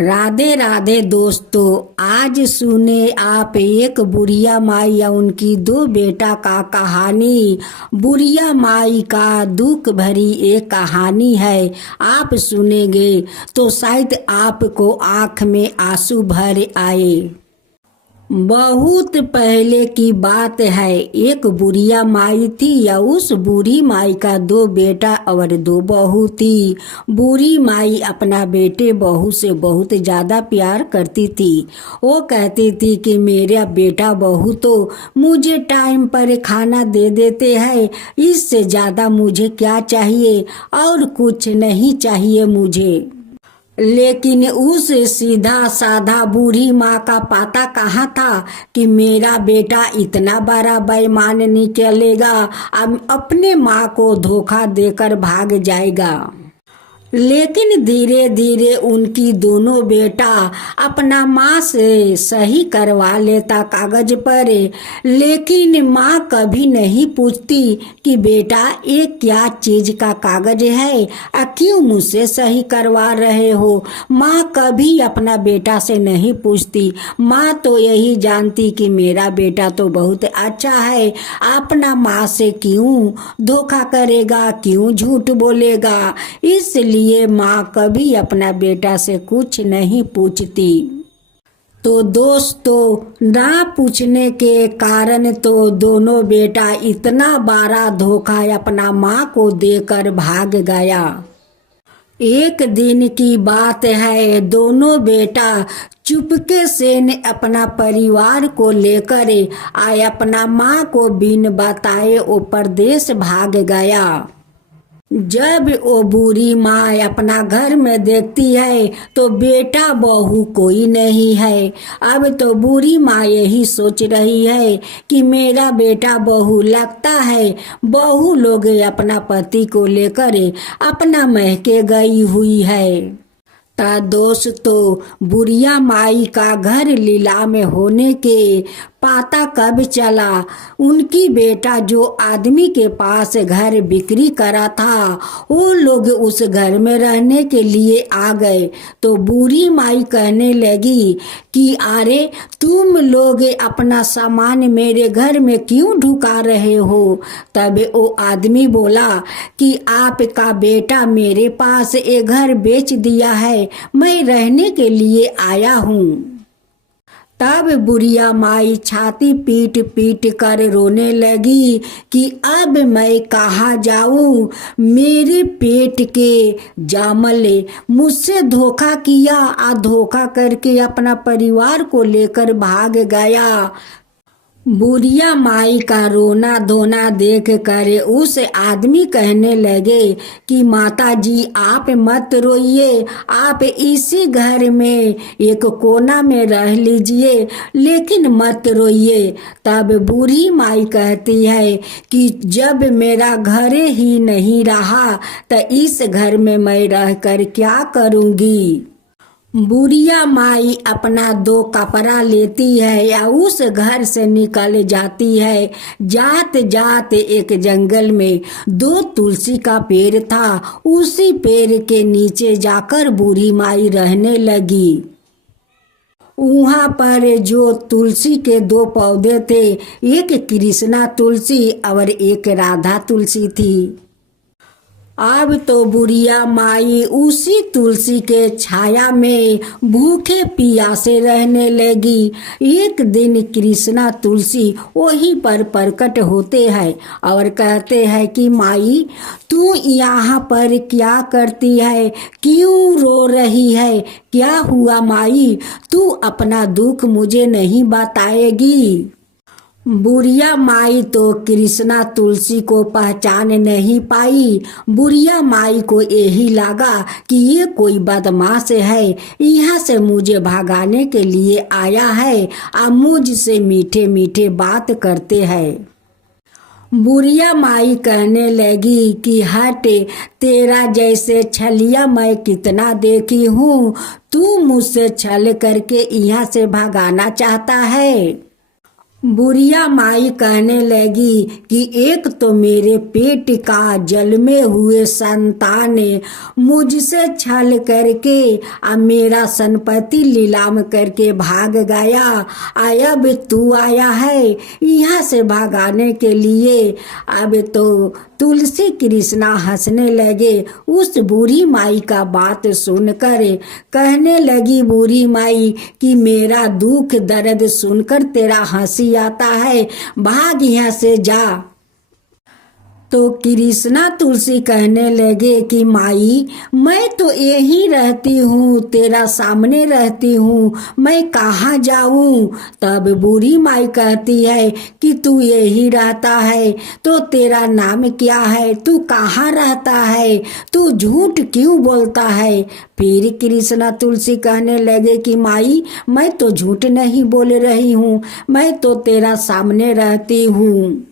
राधे राधे दोस्तों, आज सुने आप एक बुढ़िया माई या उनकी दो बेटा का कहानी। बुढ़िया माई का दुख भरी एक कहानी है। आप सुनेंगे तो शायद आपको आंख में आंसू भर आए। बहुत पहले की बात है। एक बुढ़िया माई थी या उस बूढ़ी माई का दो बेटा और दो बहू थी। बूढ़ी माई अपना बेटे बहू से बहुत ज़्यादा प्यार करती थी। वो कहती थी कि मेरा बेटा बहू तो मुझे टाइम पर खाना दे देते हैं, इससे ज़्यादा मुझे क्या चाहिए, और कुछ नहीं चाहिए मुझे। लेकिन उस सीधा साधा बूढ़ी माँ का पता कहाँ था कि मेरा बेटा इतना बड़ा बेईमान निकलेगा, अब अपने माँ को धोखा देकर भाग जाएगा। लेकिन धीरे धीरे उनकी दोनों बेटा अपना माँ से सही करवा लेता कागज पर। लेकिन माँ कभी नहीं पूछती कि बेटा ये क्या चीज का कागज है, क्यों मुझसे सही करवा रहे हो। माँ कभी अपना बेटा से नहीं पूछती। माँ तो यही जानती कि मेरा बेटा तो बहुत अच्छा है, अपना माँ से क्यों धोखा करेगा, क्यों झूठ बोलेगा। इसलिए माँ कभी अपना बेटा से कुछ नहीं पूछती। तो दोस्तों, ना पूछने के कारण तो दोनों बेटा इतना बड़ा धोखा अपना माँ को देकर भाग गया। एक दिन की बात है, दोनों बेटा चुपके से अपना परिवार को लेकर आए अपना माँ को बिन बताए वो परदेश भाग गया। जब वो बूढ़ी माँ अपना घर में देखती है तो बेटा बहू कोई नहीं है। अब तो बूढ़ी माँ यही सोच रही है कि मेरा बेटा बहू, लगता है बहू लोग अपना पति को लेकर अपना महके गई हुई है। दोस्तों, बुढ़िया माई का घर लीलाम होने के पता कब चला। उनकी बेटा जो आदमी के पास घर बिक्री करा था, वो लोग उस घर में रहने के लिए आ गए। तो बूढ़ी माई कहने लगी कि अरे तुम लोग अपना सामान मेरे घर में क्यों ढुका रहे हो। तब वो आदमी बोला कि आपका बेटा मेरे पास एक घर बेच दिया है, मैं रहने के लिए आया हूँ। तब बुढ़िया माई छाती पीट पीट कर रोने लगी कि अब मैं कहाँ जाऊँ, मेरे पेट के जामल मुझसे धोखा किया, धोखा करके अपना परिवार को लेकर भाग गया। बुढ़िया माई का रोना धोना देख कर उस आदमी कहने लगे कि माता जी आप मत रोइए, आप इसी घर में एक कोना में रह लीजिए, लेकिन मत रोइए। तब बूढ़ी माई कहती है कि जब मेरा घर ही नहीं रहा तो इस घर में मैं रहकर क्या करूँगी। बुढ़िया माई अपना दो कपड़ा लेती है या उस घर से निकल जाती है। जात जात एक जंगल में दो तुलसी का पेड़ था, उसी पेड़ के नीचे जाकर बूढ़ी माई रहने लगी। वहाँ पर जो तुलसी के दो पौधे थे, एक कृष्णा तुलसी और एक राधा तुलसी थी। अब तो बुढ़िया माई उसी तुलसी के छाया में भूखे प्यासे रहने लगी। एक दिन कृष्णा तुलसी वहीं पर प्रकट होते हैं और कहते हैं कि माई तू यहाँ पर क्या करती है, क्यों रो रही है, क्या हुआ माई, तू अपना दुख मुझे नहीं बताएगी। बुढ़िया माई तो कृष्णा तुलसी को पहचान नहीं पाई। बुढ़िया माई को यही लगा कि ये कोई बदमाश है, यहाँ से मुझे भगाने के लिए आया है, अब मुझसे मीठे मीठे बात करते हैं। बुढ़िया माई कहने लगी कि हट, तेरा जैसे छलिया मैं कितना देखी हूँ, तू मुझसे छल करके यहाँ से भगाना चाहता है। बुढ़िया माई कहने लगी कि एक तो मेरे पेट का जन्मे हुए संतान मुझसे छल करके अब मेरा संपत्ति नीलाम करके भाग गया। अब तू आया है यहाँ से भागाने के लिए। अब तो तुलसी कृष्णा हंसने लगे। उस बूढ़ी माई का बात सुनकर कहने लगी बूढ़ी माई कि मेरा दुख दर्द सुनकर तेरा हंसी आता है, भाग यहाँ से जा। तो कृष्णा तुलसी कहने लगे कि माई मैं तो यही रहती हूँ, तेरा सामने रहती हूँ, मैं कहाँ जाऊँ। तब बूढ़ी माई कहती है कि तू यही रहता है तो तेरा नाम क्या है, तू कहाँ रहता है, तू झूठ क्यों बोलता है। फिर कृष्णा तुलसी कहने लगे कि माई मैं तो झूठ नहीं बोल रही हूँ, मैं तो तेरा सामने रहती हूँ।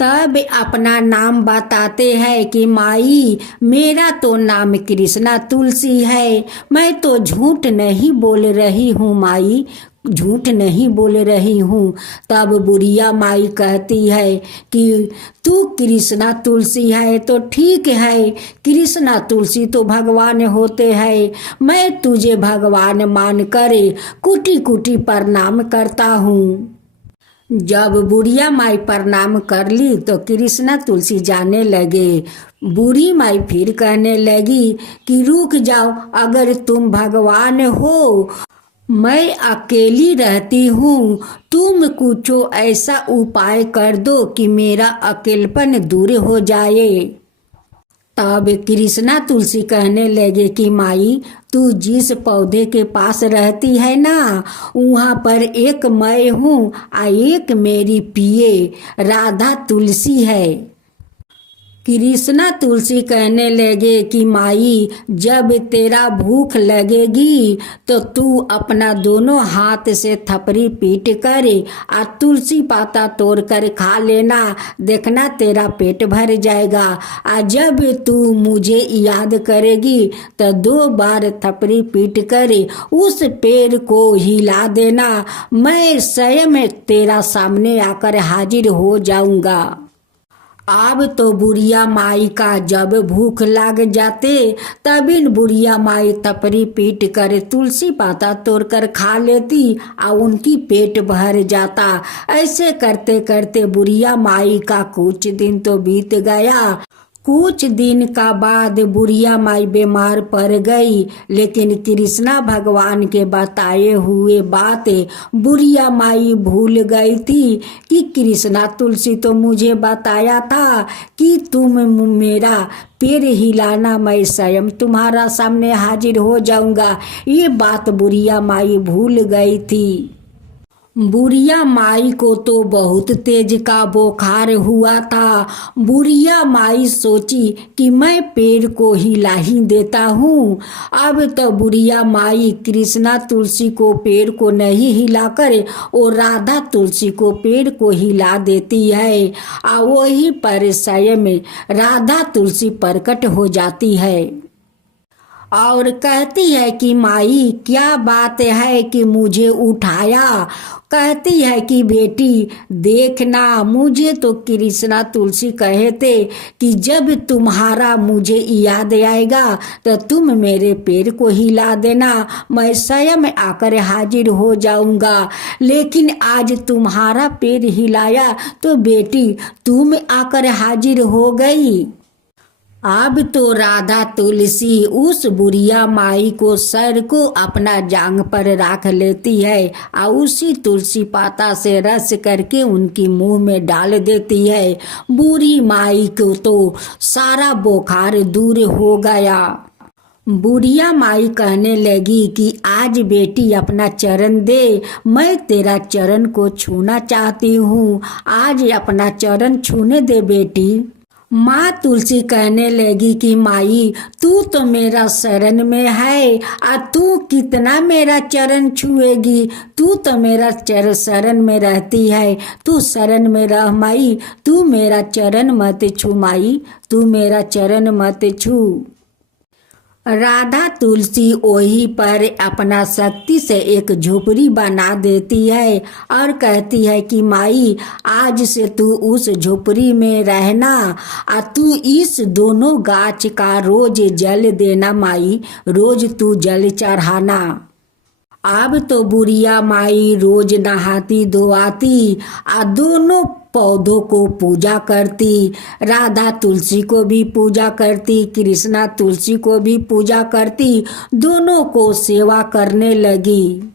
तब अपना नाम बताते हैं कि माई मेरा तो नाम कृष्णा तुलसी है, मैं तो झूठ नहीं बोल रही हूँ माई, झूठ नहीं बोल रही हूँ। तब बुढ़िया माई कहती है कि तू कृष्णा तुलसी है तो ठीक है, कृष्णा तुलसी तो भगवान होते हैं, मैं तुझे भगवान मानकर कुटी कुटी प्रणाम करता हूँ। जब बुढ़िया माई प्रणाम कर ली तो कृष्णा तुलसी जाने लगे। बूढ़ी माई फिर कहने लगी कि रुक जाओ, अगर तुम भगवान हो मैं अकेली रहती हूँ, तुम कुछ ऐसा उपाय कर दो कि मेरा अकेलपन दूर हो जाए। तब कृष्णा तुलसी कहने लगे कि माई तू जिस पौधे के पास रहती है ना, वहाँ पर एक मैं हूँ और एक मेरी पिए राधा तुलसी है। कृष्णा तुलसी कहने लगे कि माई जब तेरा भूख लगेगी तो तू अपना दोनों हाथ से थपरी पीट कर और तुलसी पाता तोड़ कर खा लेना, देखना तेरा पेट भर जाएगा। और जब तू मुझे याद करेगी तो 2 बार थपरी पीट कर उस पेड़ को हिला देना, मैं स्वयं तेरा सामने आकर हाजिर हो जाऊंगा। अब तो बुढ़िया माई का जब भूख लग जाते तब इन बुढ़िया माई तपरी पीट कर तुलसी पाता तोड़कर खा लेती और उनकी पेट भर जाता। ऐसे करते करते बुढ़िया माई का कुछ दिन तो बीत गया। कुछ दिन का बाद बुढ़िया माई बीमार पड़ गई, लेकिन कृष्णा भगवान के बताए हुए बातें बुढ़िया माई भूल गई थी कि कृष्णा तुलसी तो मुझे बताया था कि तुम मेरा पैर हिलाना, मैं स्वयं तुम्हारा सामने हाजिर हो जाऊंगा। ये बात बुढ़िया माई भूल गई थी। बुढ़िया माई को तो बहुत तेज का बुखार हुआ था। बुढ़िया माई सोची कि मैं पेड़ को हिला ही देता हूँ। अब तो बुढ़िया माई कृष्णा तुलसी को पेड़ को नहीं हिलाकर और राधा तुलसी को पेड़ को हिला देती है और वही पर स्वयं राधा तुलसी प्रकट हो जाती है और कहती है कि माई क्या बात है कि मुझे उठाया। कहती है कि बेटी देखना, मुझे तो कृष्णा तुलसी कहे थे कि जब तुम्हारा मुझे याद आएगा तो तुम मेरे पैर को हिला देना, मैं स्वयं आकर हाजिर हो जाऊंगा। लेकिन आज तुम्हारा पैर हिलाया तो बेटी तुम आकर हाजिर हो गई। अब तो राधा तुलसी उस बुढ़िया माई को सर को अपना जांग पर रख लेती है और उसी तुलसी पाता से रस करके उनकी मुंह में डाल देती है। बूढ़ी माई को तो सारा बुखार दूर हो गया। बुढ़िया माई कहने लगी कि आज बेटी अपना चरण दे, मैं तेरा चरण को छूना चाहती हूँ, आज अपना चरण छूने दे बेटी। माँ तुलसी कहने लगी कि माई तू तो मेरा शरण में है और तू कितना मेरा चरण छुएगी, तू तो मेरा शरण में रहती है, तू शरण में रह माई, तू मेरा चरण मत छू माई, तू मेरा चरण मत छू। राधा तुलसी वहीं पर अपना शक्ति से एक झोपड़ी बना देती है और कहती है कि माई आज से तू उस झोपड़ी में रहना और तू इस दोनों गाछ का रोज जल देना माई, रोज तू जल चढ़ाना। अब तो बुढ़िया माई रोज नहाती धोआती आ दोनों पौधों को पूजा करती। राधा तुलसी को भी पूजा करती, कृष्णा तुलसी को भी पूजा करती, दोनों को सेवा करने लगी।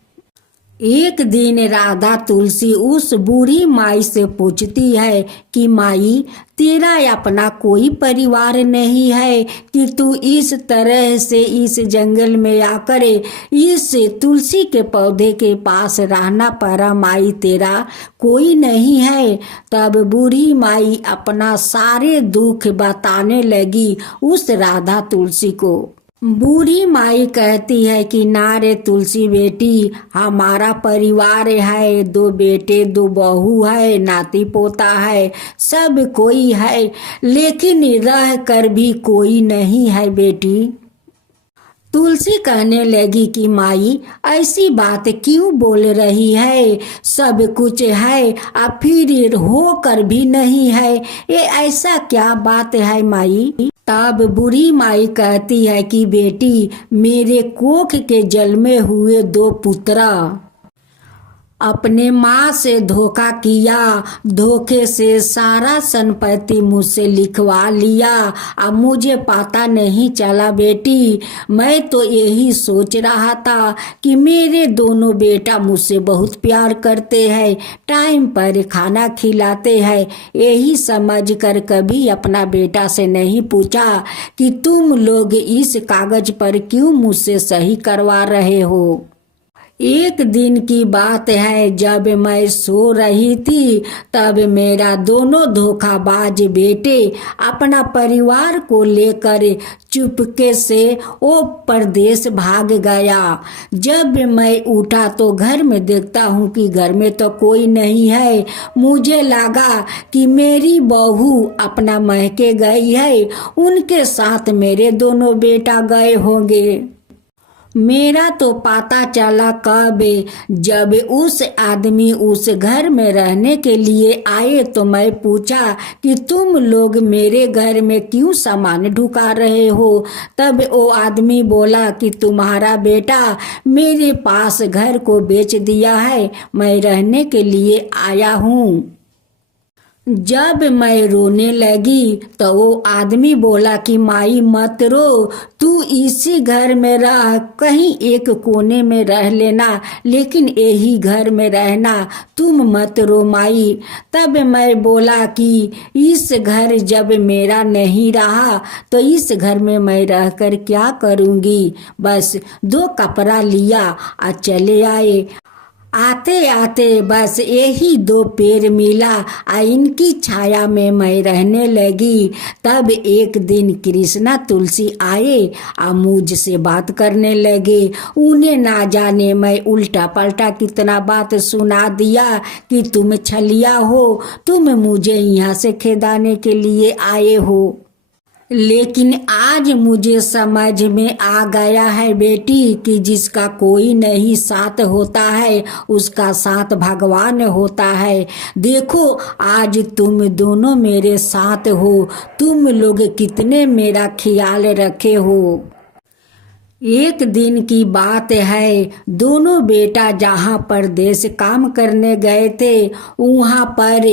एक दिन राधा तुलसी उस बूढ़ी माई से पूछती है कि माई तेरा अपना कोई परिवार नहीं है कि तू इस तरह से इस जंगल में आकर इस तुलसी के पौधे के पास रहना पड़ा, माई तेरा कोई नहीं है। तब बूढ़ी माई अपना सारे दुख बताने लगी उस राधा तुलसी को। बूढ़ी माई कहती है कि ना रे तुलसी बेटी, हमारा परिवार है, 2 बेटे 2 बहू है, नाती पोता है, सब कोई है, लेकिन रह कर भी कोई नहीं है बेटी। तुलसी कहने लगी कि माई ऐसी बात क्यों बोल रही है, सब कुछ है और फिर हो कर भी नहीं है, ये ऐसा क्या बात है माई। तब बूढ़ी माई कहती है कि बेटी मेरे कोख के जन्मे हुए 2 पुत्रा अपने माँ से धोखा किया, धोखे से सारा संपत्ति मुझसे लिखवा लिया। अब मुझे पता नहीं चला बेटी, मैं तो यही सोच रहा था कि मेरे दोनों बेटा मुझसे बहुत प्यार करते हैं, टाइम पर खाना खिलाते हैं, यही समझ कर कभी अपना बेटा से नहीं पूछा कि तुम लोग इस कागज पर क्यों मुझसे सही करवा रहे हो। एक दिन की बात है, जब मैं सो रही थी तब मेरा दोनों धोखाबाज बेटे अपना परिवार को लेकर चुपके से वो परदेश भाग गया। जब मैं उठा तो घर में देखता हूँ कि घर में तो कोई नहीं है। मुझे लगा कि मेरी बहू अपना महके गई है, उनके साथ मेरे दोनों बेटा गए होंगे। मेरा तो पता चला कब, जब उस आदमी उस घर में रहने के लिए आए तो मैं पूछा कि तुम लोग मेरे घर में क्यों सामान ढुका रहे हो। तब वो आदमी बोला कि तुम्हारा बेटा मेरे पास घर को बेच दिया है, मैं रहने के लिए आया हूँ। जब मैं रोने लगी तो वो आदमी बोला कि माई मत रो, तू इसी घर में रह, कहीं एक कोने में रह लेना, लेकिन यही घर में रहना, तुम मत रो माई। तब मैं बोला कि इस घर जब मेरा नहीं रहा तो इस घर में मैं रहकर क्या करूँगी। बस 2 कपड़ा लिया और चले आए। आते आते बस यही 2 पेड़ मिला और इनकी छाया में मैं रहने लगी। तब एक दिन कृष्णा तुलसी आए और मुझसे बात करने लगे। उन्हें ना जाने मैं उल्टा पलटा कितना बात सुना दिया कि तुम छलिया हो, तुम मुझे यहाँ से खेदाने के लिए आए हो। लेकिन आज मुझे समझ में आ गया है बेटी कि जिसका कोई नहीं साथ होता है उसका साथ भगवान होता है। देखो आज तुम दोनों मेरे साथ हो, तुम लोग कितने मेरा ख्याल रखे हो। एक दिन की बात है, दोनों बेटा जहाँ परदेश काम करने गए थे वहाँ पर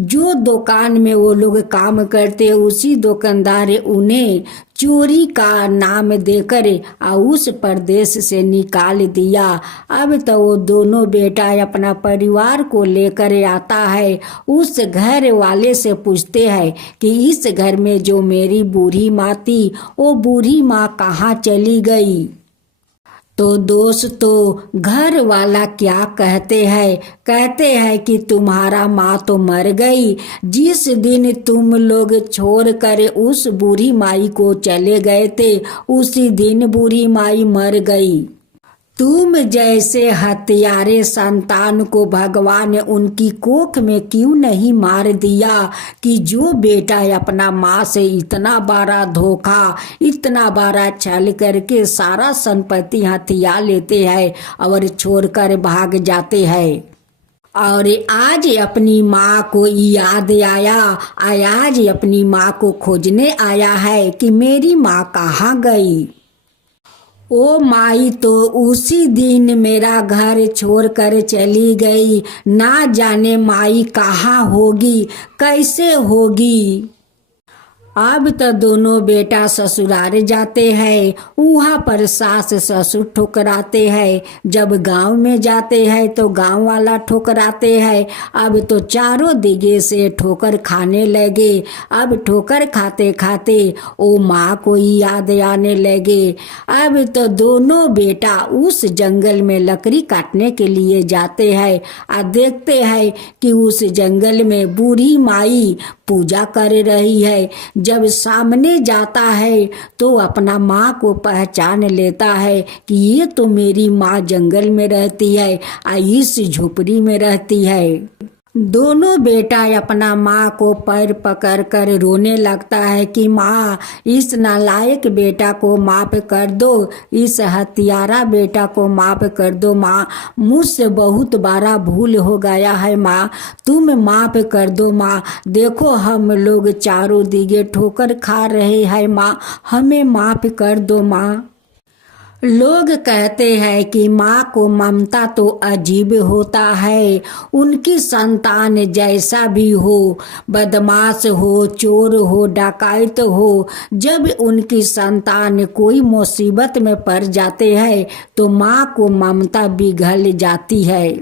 जो दुकान में वो लोग काम करते उसी दुकानदार उन्हें चोरी का नाम देकर उस परदेश से निकाल दिया। अब तो वो दोनों बेटा अपना परिवार को लेकर आता है, उस घर वाले से पूछते हैं कि इस घर में जो मेरी बूढ़ी माँ थी वो बूढ़ी माँ कहाँ चली गई। तो दोस्तों घर वाला क्या कहते हैं कि तुम्हारा माँ तो मर गई, जिस दिन तुम लोग छोड़कर उस बूढ़ी माई को चले गए थे उसी दिन बूढ़ी माई मर गई। तुम जैसे हत्यारे संतान को भगवान ने उनकी कोख में क्यों नहीं मार दिया कि जो बेटा अपना माँ से इतना बड़ा धोखा, इतना बड़ा छल करके सारा संपत्ति हथिया लेते हैं और छोड़कर भाग जाते हैं। और आज अपनी माँ को याद आया, आज अपनी माँ को खोजने आया है कि मेरी माँ कहाँ गई। ओ माई तो उसी दिन मेरा घर छोड़कर चली गई, ना जाने माई कहाँ होगी, कैसे होगी। अब तो दोनों बेटा ससुराल जाते हैं, वहाँ पर सास ससुर ठुकराते हैं। जब गांव में जाते हैं तो गांव वाला ठुकराते हैं। अब तो चारों दिगे से ठोकर खाने लगे। अब ठोकर खाते खाते वो माँ को ही याद आने लगे। अब तो दोनों बेटा उस जंगल में लकड़ी काटने के लिए जाते हैं और देखते हैं कि उस जंगल में बूढ़ी माई पूजा कर रही है। जब सामने जाता है तो अपना माँ को पहचान लेता है कि ये तो मेरी माँ जंगल में रहती है, इस झोपड़ी में रहती है। दोनों बेटा अपना माँ को पैर पकड़ कर रोने लगता है कि माँ, इस नालायक बेटा को माफ कर दो, इस हत्यारा बेटा को माफ कर दो माँ, मुझसे बहुत बड़ा भूल हो गया है माँ, तुम माफ कर दो माँ। देखो हम लोग चारों दिगे ठोकर खा रहे हैं माँ, हमें माफ कर दो माँ। लोग कहते हैं कि माँ को ममता तो अजीब होता है। उनकी संतान जैसा भी हो, बदमाश हो, चोर हो, डकैत हो, जब उनकी संतान कोई मुसीबत में पड़ जाते हैं तो माँ को ममता पिघल जाती है,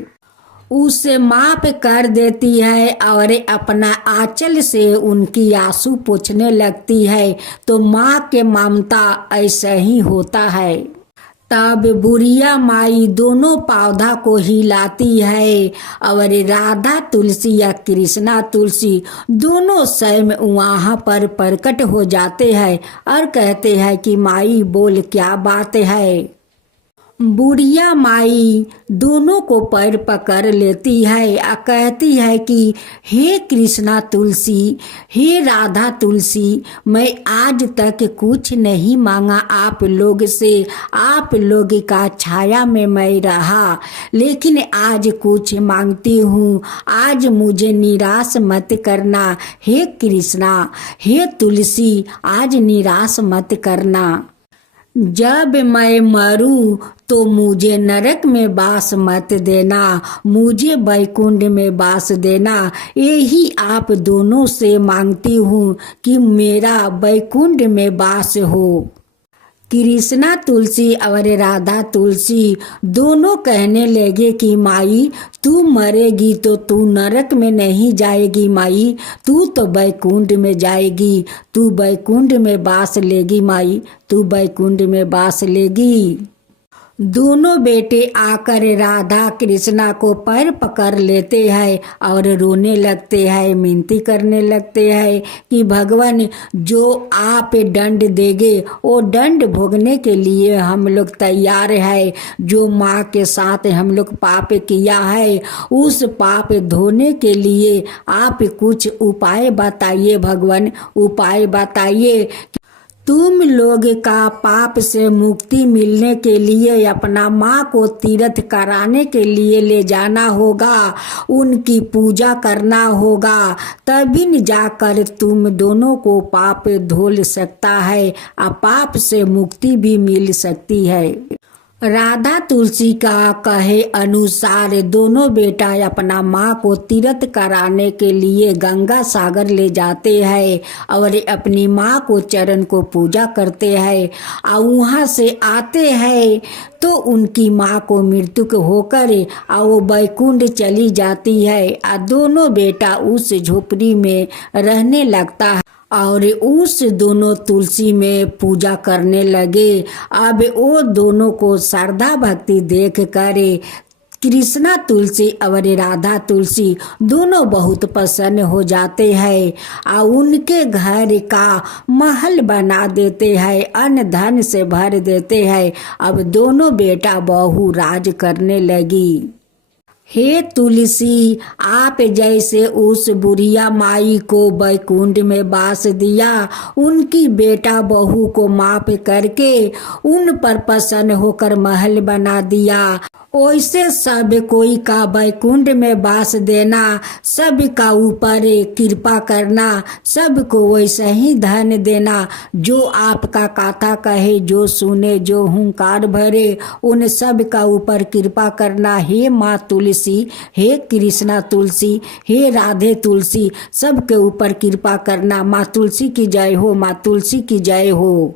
उसे माफ कर देती है और अपना आंचल से उनकी आंसू पोंछने लगती है। तो माँ के ममता ऐसा ही होता है। तब बुढ़िया माई दोनों पौधा को हिलाती है और राधा तुलसी या कृष्णा तुलसी दोनों स्वयं वहाँ पर प्रकट हो जाते हैं और कहते हैं कि माई बोल क्या बात है। बुढ़िया माई दोनों को पैर पकड़ लेती है और कहती है कि हे कृष्णा तुलसी, हे राधा तुलसी, मैं आज तक कुछ नहीं मांगा आप लोग से, आप लोग का छाया में मैं रहा, लेकिन आज कुछ मांगती हूँ, आज मुझे निराश मत करना। हे कृष्णा, हे तुलसी, आज निराश मत करना। जब मैं मरूं तो मुझे नरक में वास मत देना, मुझे वैकुंठ में वास देना। यही आप दोनों से मांगती हूँ कि मेरा वैकुंठ में वास हो। कृष्णा तुलसी और राधा तुलसी दोनों कहने लगे कि माई, तू मरेगी तो तू नरक में नहीं जाएगी माई, तू तो वैकुंठ में जाएगी, तू वैकुंठ में वास लेगी माई, तू वैकुंठ में वास लेगी। दोनों बेटे आकर राधा कृष्णा को पैर पकड़ लेते हैं और रोने लगते हैं, मिनती करने लगते हैं कि भगवान जो आप दंड देंगे वो दंड भोगने के लिए हम लोग तैयार है। जो माँ के साथ हम लोग पाप किया है उस पाप धोने के लिए आप कुछ उपाय बताइए भगवान, उपाय बताइए। तुम लोग का पाप से मुक्ति मिलने के लिए अपना माँ को तीर्थ कराने के लिए ले जाना होगा, उनकी पूजा करना होगा, तभी न जाकर तुम दोनों को पाप धुल सकता है और पाप से मुक्ति भी मिल सकती है। राधा तुलसी का कहे अनुसार दोनों बेटा अपना माँ को तीर्थ कराने के लिए गंगा सागर ले जाते हैं और अपनी माँ को चरण को पूजा करते हैं और वहाँ से आते हैं तो उनकी माँ को मृत्यु होकर और वो वैकुंठ चली जाती है और दोनों बेटा उस झोपड़ी में रहने लगता है और उस दोनों तुलसी में पूजा करने लगे। अब वो दोनों को श्रद्धा भक्ति देख कर कृष्णा तुलसी और राधा तुलसी दोनों बहुत प्रसन्न हो जाते हैं और उनके घर का महल बना देते हैं, अन्न धन से भर देते हैं। अब दोनों बेटा बहू राज करने लगी। हे तुलसी, आप जैसे उस बुढ़िया माई को बैकुंठ में वास दिया, उनकी बेटा बहू को माफ करके उन पर प्रसन्न होकर महल बना दिया, वैसे सब कोई का बैकुंठ में वास देना, सब का ऊपर कृपा करना, सबको वैसे ही धन देना। जो आपका कथा कहे, जो सुने, जो हुंकार भरे, उन सब का ऊपर कृपा करना। हे माँ तुलसी, हे कृष्णा तुलसी, हे राधे तुलसी, सबके ऊपर कृपा करना। माँ तुलसी की जय हो, माँ तुलसी की जय हो।